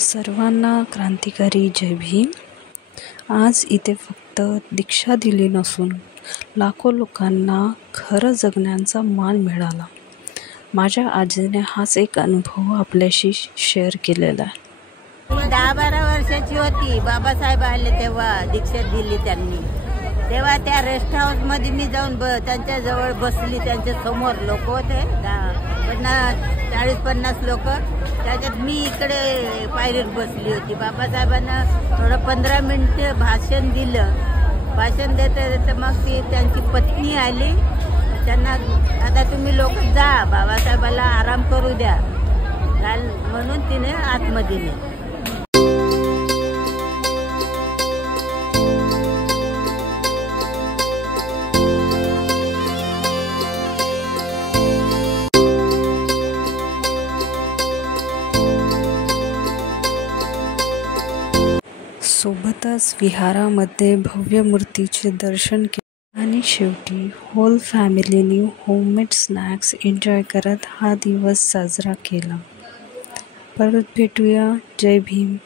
सर्वांना क्रांतिकारी जय भीम. आज इथे फक्त दीक्षा दिली नसून लाखो लोकांना खरं जगण्याचा मान मिळाला. माझ्या आजीने हाच एक अनुभव आपल्याशी शेअर केलेला आहे. 10-12 वर्षाची होती. बाबासाहेब आले तेव्हा दीक्षा दिली त्यांनी. तेव्हा त्या रेस्ट हाऊस मध्ये मी जाऊन त्यांच्या जवळ बसली. त्यांच्या समोर लोक होते 40-50 लोक. त्याच्यात मी इकडे पायरीत बसली होती. बाबासाहेबांना थोडं 15 मिनिटं भाषण दिलं. भाषण देता मग ती त्यांची पत्नी आली. त्यांना आता तुम्ही लोक जा, बाबासाहेबाला आराम करू द्या म्हणून तिने आतमध्ये नेलं. सोबतच विहारामध्ये भव्य मूर्तीचे दर्शन केले आणि शेवटी होल फॅमिलीने होममेड स्नॅक्स एन्जॉय करत हा दिवस साजरा केला. परत भेटूया. जय भीम.